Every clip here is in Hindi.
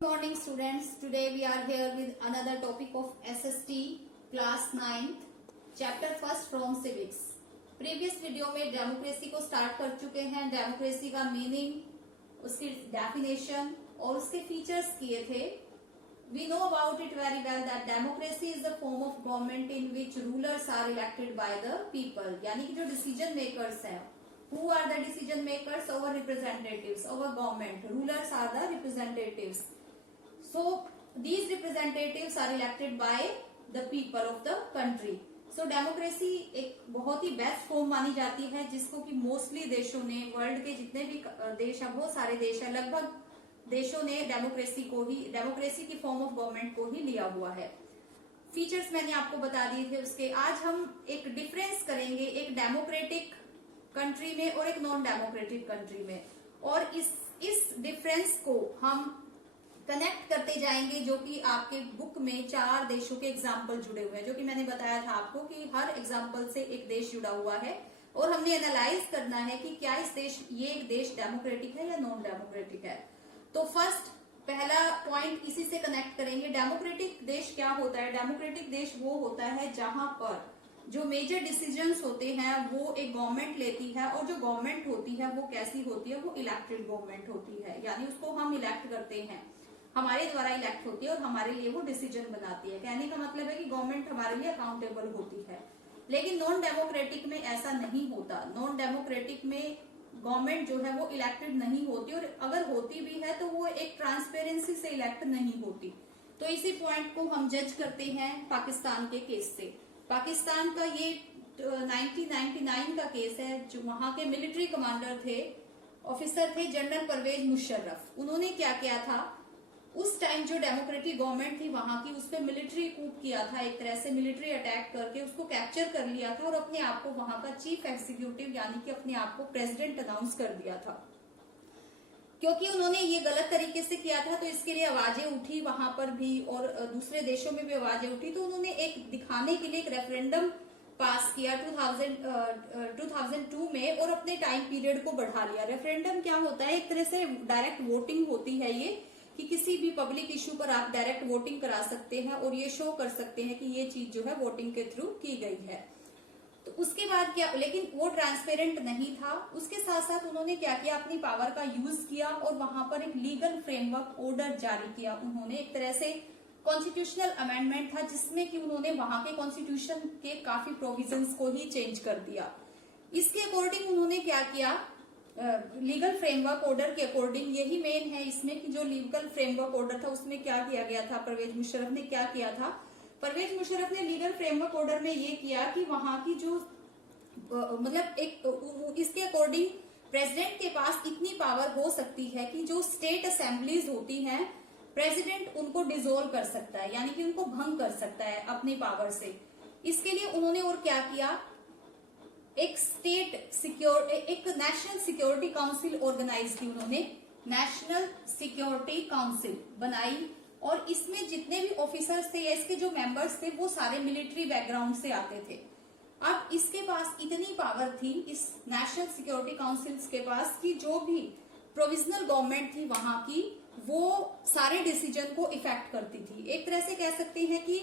Good morning students. Today we are here with another topic of SST class 9th chapter first from civics. Previous video में डेमोक्रेसी को स्टार्ट कर चुके हैं. डेमोक्रेसी का मीनिंग, उसकी डेफिनेशन और उसके फीचर्स किए थे. We know about it very well that democracy is the form of government in which rulers are elected by the people. यानी कि जो डिसीजन मेकर्स हैं, who are the decision makers? Our representatives, our government. Rulers are the representatives. So these representatives are elected by the people of the country. So democracy एक बहुत ही बेस्ट फॉर्म मानी जाती है, जिसको कि मोस्टली देशों ने, वर्ल्ड के जितने भी देश हैं, बहुत सारे देश हैं, लगभग देशों ने डेमोक्रेसी की फॉर्म ऑफ गवर्नमेंट को ही लिया हुआ है. फीचर्स मैंने आपको बता दिए थे उसके. आज हम एक डिफरेंस करेंगे एक डेमोक्रेटिक कंट्री में और एक नॉन डेमोक्रेटिक कंट्री में, और इस डिफरेंस को हम कनेक्ट करते जाएंगे, जो कि आपके बुक में 4 देशों के एग्जाम्पल जुड़े हुए हैं, जो कि मैंने बताया था आपको कि हर एग्जाम्पल से एक देश जुड़ा हुआ है और हमने एनालाइज करना है कि क्या ये एक देश डेमोक्रेटिक है या नॉन डेमोक्रेटिक है. तो फर्स्ट पहला पॉइंट इसी से कनेक्ट करेंगे. डेमोक्रेटिक देश क्या होता है? डेमोक्रेटिक देश वो होता है जहां पर जो मेजर डिसीजंस होते हैं वो एक गवर्नमेंट लेती है, और जो गवर्नमेंट होती है वो कैसी होती है? वो इलेक्टेड गवर्नमेंट होती है, यानी उसको हम इलेक्ट करते हैं, हमारे द्वारा इलेक्ट होती है और हमारे लिए वो डिसीजन बनाती है. कहने का मतलब है कि गवर्नमेंट हमारे लिए अकाउंटेबल होती है. लेकिन नॉन डेमोक्रेटिक में ऐसा नहीं होता. नॉन डेमोक्रेटिक में गवर्नमेंट जो है वो इलेक्टेड नहीं होती, और अगर होती भी है तो वो एक ट्रांसपेरेंसी से इलेक्ट नहीं होती. तो इसी पॉइंट को हम जज करते हैं पाकिस्तान के केस से. पाकिस्तान का ये 1999 का केस है. जो वहां के मिलिट्री कमांडर थे, ऑफिसर थे जनरल परवेज मुशर्रफ. उन्होंने क्या किया था, उस टाइम जो डेमोक्रेटिक गवर्नमेंट थी वहां की, उस पर मिलिट्री कूप किया था, एक तरह से मिलिट्री अटैक करके उसको कैप्चर कर लिया था और अपने आप को वहां का चीफ एग्जीक्यूटिव यानी कि अपने आप को प्रेसिडेंट अनाउंस कर दिया था. क्योंकि उन्होंने ये गलत तरीके से किया था तो इसके लिए आवाजें उठी वहां पर भी, और दूसरे देशों में भी आवाजें उठी. तो उन्होंने एक दिखाने के लिए एक रेफरेंडम पास किया 2002 में, और अपने टाइम पीरियड को बढ़ा लिया. रेफरेंडम क्या होता है? एक तरह से डायरेक्ट वोटिंग होती है ये, कि किसी भी पब्लिक इशू पर आप डायरेक्ट वोटिंग करा सकते हैं और ये शो कर सकते हैं कि ये चीज जो है वोटिंग के थ्रू की गई है. तो उसके बाद क्या, लेकिन वो ट्रांसपेरेंट नहीं था. उसके साथ साथ उन्होंने क्या किया, अपनी पावर का यूज किया और वहां पर एक लीगल फ्रेमवर्क ऑर्डर जारी किया. उन्होंने एक तरह से कॉन्स्टिट्यूशनल अमेंडमेंट था, जिसमें कि उन्होंने वहां के कॉन्स्टिट्यूशन के काफी प्रोविजंस को ही चेंज कर दिया. इसके अकॉर्डिंग उन्होंने क्या किया, लीगल फ्रेमवर्क ऑर्डर के अकॉर्डिंग, यही मेन है इसमें कि जो लीगल फ्रेमवर्क ऑर्डर था उसमें क्या किया गया था, परवेज मुशर्रफ ने क्या किया था. परवेज मुशर्रफ ने लीगल फ्रेमवर्क ऑर्डर में ये किया कि वहां की जो मतलब एक इसके अकॉर्डिंग प्रेसिडेंट के पास इतनी पावर हो सकती है कि जो स्टेट असेंबलीज होती हैं, प्रेसिडेंट उनको डिसोल्व कर सकता है, यानी कि उनको भंग कर सकता है अपनी पावर से. इसके लिए उन्होंने और क्या किया, एक नेशनल सिक्योरिटी काउंसिल ऑर्गेनाइज की. उन्होंने नेशनल सिक्योरिटी काउंसिल बनाई, और इसमें जितने भी ऑफिसर्स थे या इसके जो मेंबर्स थे वो सारे मिलिट्री बैकग्राउंड से आते थे. अब इसके पास इतनी पावर थी, इस नेशनल सिक्योरिटी काउंसिल के पास, कि जो भी प्रोविजनल गवर्नमेंट थी वहां की, वो सारे डिसीजन को इफेक्ट करती थी. एक तरह से कह सकते हैं कि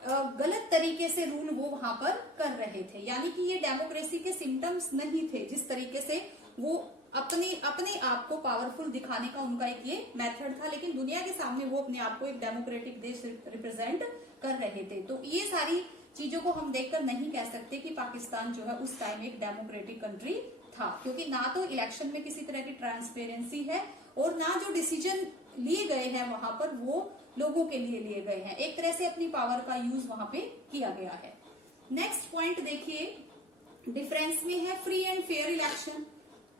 गलत तरीके से रूल वो वहां पर कर रहे थे. यानी कि ये डेमोक्रेसी के सिम्टम्स नहीं थे, जिस तरीके से वो अपने आप को पावरफुल दिखाने का उनका एक ये मेथड था, लेकिन दुनिया के सामने वो अपने आप को एक डेमोक्रेटिक देश रिप्रेजेंट कर रहे थे. तो ये सारी चीजों को हम देखकर नहीं कह सकते कि पाकिस्तान जो है उस टाइम एक डेमोक्रेटिक कंट्री था, क्योंकि ना तो इलेक्शन में किसी तरह की ट्रांसपेरेंसी है, और ना जो डिसीजन लिए गए हैं वहां पर वो लोगों के लिए लिए गए हैं. एक तरह से अपनी पावर का यूज वहां पे किया गया है. नेक्स्ट पॉइंट देखिए, डिफरेंस में है free and fair election.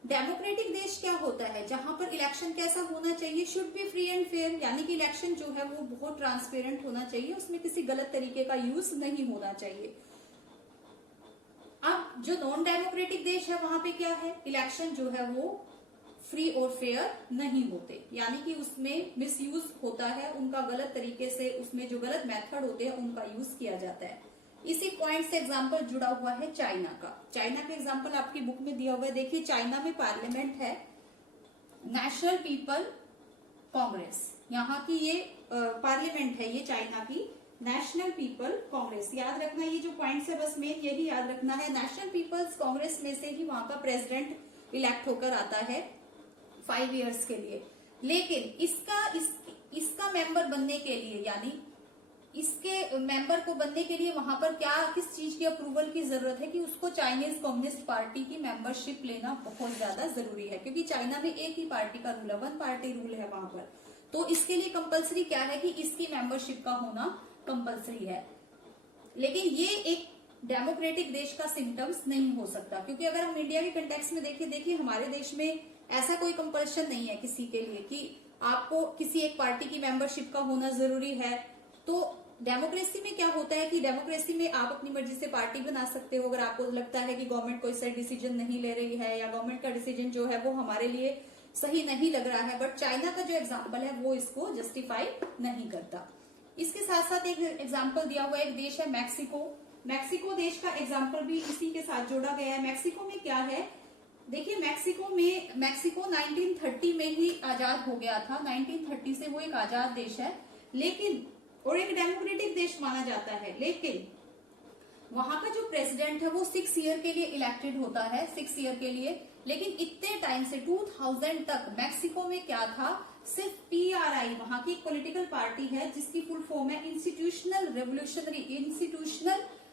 Democratic देश क्या होता है, जहां पर इलेक्शन कैसा होना चाहिए, should be free and fair, यानी कि इलेक्शन जो है वो बहुत ट्रांसपेरेंट होना चाहिए, उसमें किसी गलत तरीके का यूज नहीं होना चाहिए. अब जो नॉन डेमोक्रेटिक देश है वहां पे क्या है, इलेक्शन जो है वो फ्री और फेयर नहीं होते, यानी कि उसमें मिसयूज होता है, उनका गलत तरीके से, उसमें जो गलत मेथड होते हैं उनका यूज किया जाता है. इसी पॉइंट से एग्जांपल जुड़ा हुआ है चाइना का. चाइना का एग्जांपल आपकी बुक में दिया हुआ है. देखिए, चाइना में पार्लियामेंट है नेशनल पीपल कांग्रेस, यहाँ की ये पार्लियामेंट है, ये चाइना की नेशनल पीपल कांग्रेस। याद रखना ये जो पॉइंट्स है, बस मेन यही याद रखना है। नेशनल पीपल्स कांग्रेस में से ही वहां का प्रेसिडेंट इलेक्ट होकर आता है 5 इयर्स के लिए। लेकिन इसका मेंबर बनने के लिए, यानी इसके मेंबर को बनने के लिए वहां पर क्या, किस चीज की अप्रूवल की जरूरत है कि उसको चाइनीज कम्युनिस्ट पार्टी की मेंबरशिप लेना बहुत ज्यादा जरूरी है, क्योंकि चाइना में एक ही पार्टी का रूल है, 1 पार्टी रूल है वहां पर। तो इसके लिए कंपलसरी क्या है कि इसकी मेंबरशिप का होना कंपलसरी है। लेकिन ये एक डेमोक्रेटिक देश का सिम्टम्स नहीं हो सकता, क्योंकि अगर हम इंडिया के कंटेक्स्ट में देखिए हमारे देश में ऐसा कोई कंपल्शन नहीं है किसी के लिए कि आपको किसी एक पार्टी की मेंबरशिप का होना जरूरी है। तो डेमोक्रेसी में क्या होता है कि डेमोक्रेसी में आप अपनी मर्जी से पार्टी बना सकते हो, अगर आपको लगता है कि गवर्नमेंट कोई सही डिसीजन नहीं ले रही है या गवर्नमेंट का डिसीजन जो है वो हमारे लिए सही नहीं लग रहा है। बट चाइना का जो एग्जाम्पल है वो इसको जस्टिफाई नहीं करता। इसके साथ साथ एक एग्जाम्पल दिया हुआ एक देश है मैक्सिको। मैक्सिको देश का एग्जाम्पल भी इसी के साथ जोड़ा गया है। मैक्सिको में क्या है, देखिए मैक्सिको 1930 में ही आजाद हो गया था। 1930 से वो एक आजाद देश है, लेकिन और एक डेमोक्रेटिक देश माना जाता है। लेकिन वहां का जो प्रेसिडेंट है वो 6 ईयर के लिए इलेक्टेड होता है, 6 ईयर के लिए। लेकिन इतने टाइम से 2000 तक मैक्सिको में क्या था, सिर्फ PRI वहां की एक पॉलिटिकल पार्टी है जिसकी फुल फॉर्म है इंस्टीट्यूशनल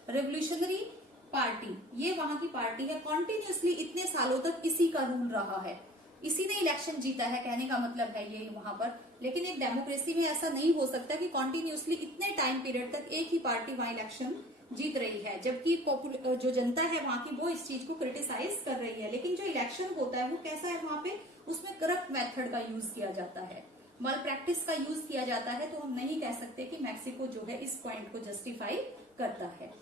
रेवोल्यूशनरी पार्टी। ये वहां की पार्टी है। कॉन्टिन्यूसली इतने सालों तक इसी का रूल रहा है, इसी ने इलेक्शन जीता है, कहने का मतलब है ये वहां पर। लेकिन एक डेमोक्रेसी में ऐसा नहीं हो सकता कि कॉन्टिन्यूसली इतने टाइम पीरियड तक एक ही पार्टी वहां इलेक्शन जीत रही है, जबकि जो जनता है वहां की वो इस चीज को क्रिटिसाइज कर रही है। लेकिन जो इलेक्शन होता है वो कैसा है वहां पे, उसमें करप्ट मेथड का यूज किया जाता है, मल प्रैक्टिस का यूज किया जाता है। तो हम नहीं कह सकते कि मैक्सिको जो है इस पॉइंट को जस्टिफाई करता है।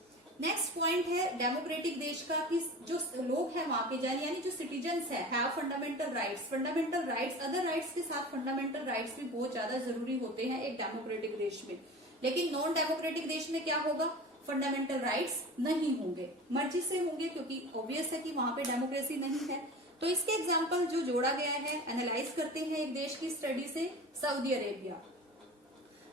नेक्स्ट पॉइंट है डेमोक्रेटिक देश का कि जो लोग हैं वहां के, यानी जो सिटीजन्स है, have fundamental rights. Other rights के साथ फंडामेंटल राइट्स भी बहुत ज्यादा जरूरी होते हैं एक डेमोक्रेटिक देश में। लेकिन नॉन डेमोक्रेटिक देश में क्या होगा, फंडामेंटल राइट्स नहीं होंगे, मर्जी से होंगे, क्योंकि ऑब्वियस है कि वहां पे डेमोक्रेसी नहीं है। तो इसके एग्जाम्पल जो जोड़ा गया है, एनालाइज करते हैं एक देश की स्टडी से, सऊदी अरेबिया।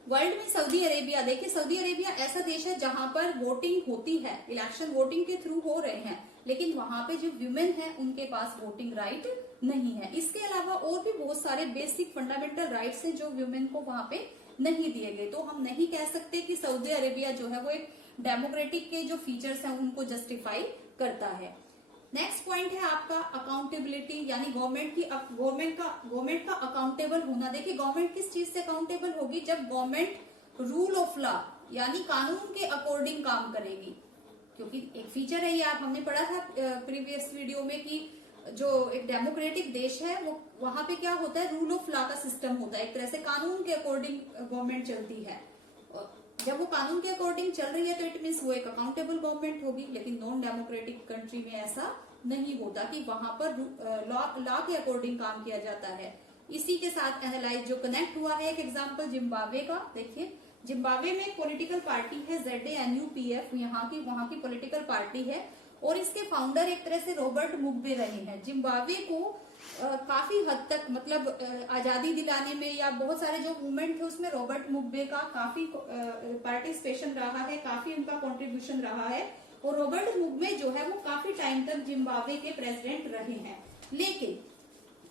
वर्ल्ड में सऊदी अरेबिया, देखिए सऊदी अरेबिया ऐसा देश है जहां पर वोटिंग होती है, इलेक्शन वोटिंग के थ्रू हो रहे हैं, लेकिन वहां पे जो वुमेन है उनके पास वोटिंग राइट नहीं है। इसके अलावा और भी बहुत सारे बेसिक फंडामेंटल राइट्स हैं जो वुमेन को वहां पे नहीं दिए गए। तो हम नहीं कह सकते कि सऊदी अरेबिया जो है वो एक डेमोक्रेटिक के जो फीचर्स हैं उनको जस्टिफाई करता है। नेक्स्ट पॉइंट है आपका अकाउंटेबिलिटी, यानी गवर्नमेंट का अकाउंटेबल होना। देखिए गवर्नमेंट किस चीज से अकाउंटेबल होगी, जब गवर्नमेंट रूल ऑफ लॉ यानी कानून के अकॉर्डिंग काम करेगी। क्योंकि एक फीचर है ये, हमने पढ़ा था प्रीवियस वीडियो में कि जो एक डेमोक्रेटिक देश है वो वहां पे क्या होता है, रूल ऑफ लॉ का सिस्टम होता है, एक तरह से कानून के अकॉर्डिंग गवर्नमेंट चलती है। जब वो कानून के अकॉर्डिंग चल रही है तो इट मीन्स वो एक अकाउंटेबल गवर्नमेंट होगी। लेकिन नॉन डेमोक्रेटिक कंट्री में ऐसा नहीं होता कि वहां पर लॉ के अकॉर्डिंग काम किया जाता है। इसी के साथ एनालाइज जो कनेक्ट हुआ है, एक एग्जांपल जिम्बाब्वे का। देखिए जिम्बाब्वे में पॉलिटिकल पार्टी है ZANU-PF, वहां की पॉलिटिकल पार्टी है, और इसके फाउंडर एक तरह से रॉबर्ट मुगाबे रहे हैं। जिम्बाब्वे को काफी हद तक मतलब आजादी दिलाने में या बहुत सारे जो मूवमेंट थे उसमें रॉबर्ट मुगाबे का काफी पार्टिसिपेशन रहा है, काफी उनका कंट्रीब्यूशन रहा है। और रॉबर्ट मुगाबे जो है वो काफी टाइम तक जिम्बाब्वे के प्रेसिडेंट रहे हैं। लेकिन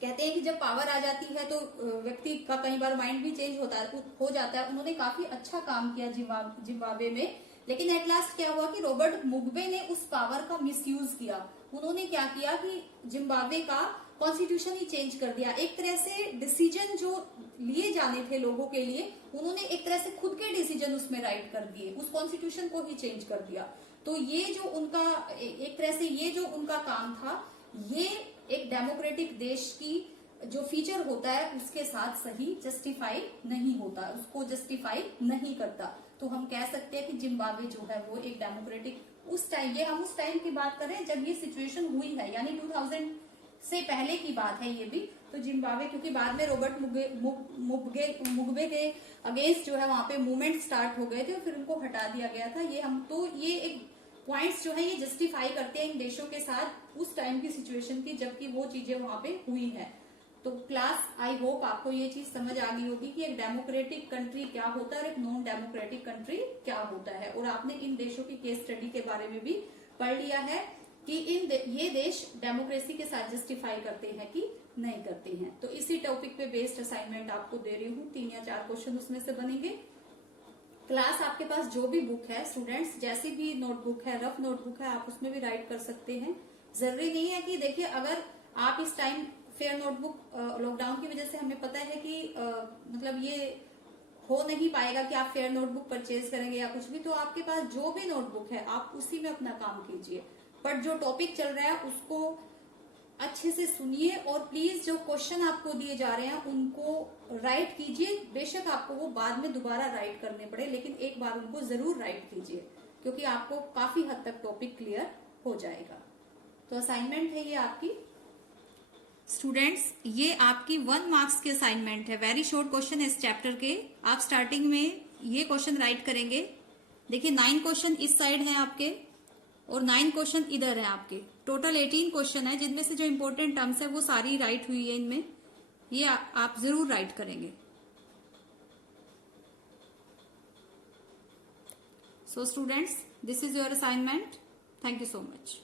कहते हैं कि जब पावर आ जाती है तो व्यक्ति का कई बार माइंड भी चेंज हो जाता है। उन्होंने काफी अच्छा काम किया जिम्बाब्वे में, लेकिन एट लास्ट क्या हुआ कि रॉबर्ट मुगाबे ने उस पावर का मिसयूज किया। उन्होंने क्या किया कि जिम्बाब्वे का कॉन्स्टिट्यूशन ही चेंज कर दिया। एक तरह से डिसीजन जो लिए जाने थे लोगों के लिए, उन्होंने एक तरह से खुद के डिसीजन उसमें राइट कर दिए, उस कॉन्स्टिट्यूशन को ही चेंज कर दिया। तो ये जो उनका एक तरह से ये जो उनका काम था, ये एक डेमोक्रेटिक देश की जो फीचर होता है उसके साथ सही जस्टिफाई नहीं होता, उसको जस्टिफाई नहीं करता। तो हम कह सकते हैं कि जिम्बाब्वे जो है वो एक डेमोक्रेटिक, उस टाइम, ये हम उस टाइम की बात कर रहे हैं जब ये सिचुएशन हुई है, यानी 2000 से पहले की बात है ये भी। तो जिम्बाब्वे, क्योंकि बाद में रॉबर्ट मुगाबे के अगेंस्ट जो है वहां पे मूवमेंट स्टार्ट हो गए थे और फिर उनको हटा दिया गया था। ये एक पॉइंट्स जो है ये जस्टिफाई करते हैं इन देशों के साथ उस टाइम की सिचुएशन की, जबकि वो चीजें वहां पे हुई है। तो क्लास आई होप आपको ये चीज समझ आ गई होगी कि एक डेमोक्रेटिक कंट्री क्या होता है और एक नॉन डेमोक्रेटिक कंट्री क्या होता है। और आपने इन देशों की केस स्टडी के बारे में भी पढ़ लिया है कि ये देश डेमोक्रेसी के साथ जस्टिफाई करते हैं कि नहीं करते हैं। तो इसी टॉपिक पे बेस्ड असाइनमेंट आपको दे रही हूँ, 3 या 4 क्वेश्चन उसमें से बनेंगे। क्लास आपके पास जो भी बुक है स्टूडेंट्स, जैसी भी नोटबुक है, रफ नोटबुक है, आप उसमें भी राइट कर सकते हैं। जरूरी नहीं है कि देखिए अगर आप इस टाइम फेयर नोटबुक लॉकडाउन की वजह से हमें पता है कि मतलब ये हो नहीं पाएगा कि आप फेयर नोटबुक परचेज करेंगे या कुछ भी, तो आपके पास जो भी नोटबुक है आप उसी में अपना काम कीजिए। बट जो टॉपिक चल रहा है उसको अच्छे से सुनिए और प्लीज जो क्वेश्चन आपको दिए जा रहे हैं उनको राइट कीजिए। बेशक आपको वो बाद में दोबारा राइट करने पड़े, लेकिन एक बार उनको जरूर राइट कीजिए क्योंकि आपको काफी हद तक टॉपिक क्लियर हो जाएगा। तो असाइनमेंट है ये आपकी स्टूडेंट्स, ये आपकी 1 मार्क्स की असाइनमेंट है। वेरी शॉर्ट क्वेश्चन है इस चैप्टर के। आप स्टार्टिंग में ये क्वेश्चन राइट करेंगे। देखिए 9 क्वेश्चन इस साइड हैं आपके और 9 क्वेश्चन इधर है आपके। टोटल 18 क्वेश्चन है जिनमें से जो इंपॉर्टेंट टर्म्स है वो सारी राइट हुई है इनमें। ये आप जरूर राइट करेंगे। So students, this is your assignment. Thank you so much.